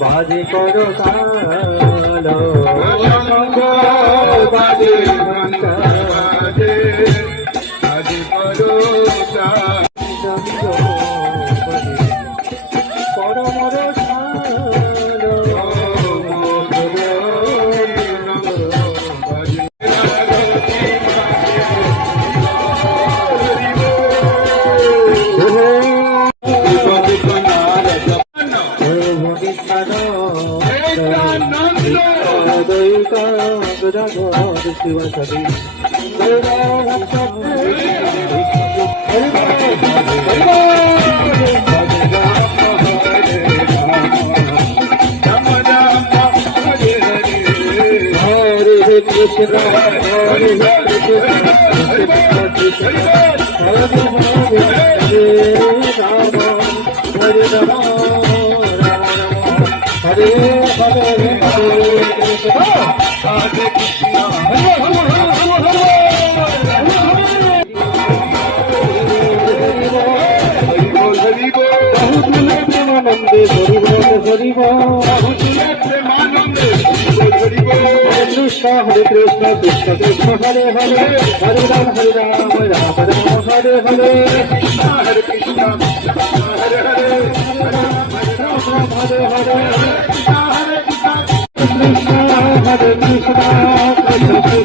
বাজে করো কালো বাজে ঘন্টা বাজে বাজে করো Hare Krishna, Krishna Krishna, Hare Hare, Hare Ram, Hare Ram, Ram Ram, Hare Hare, Hare Krishna, Hare Hare, Ram Ram, Hare Hare, Hare Krishna, Hare Krishna, Krishna Krishna.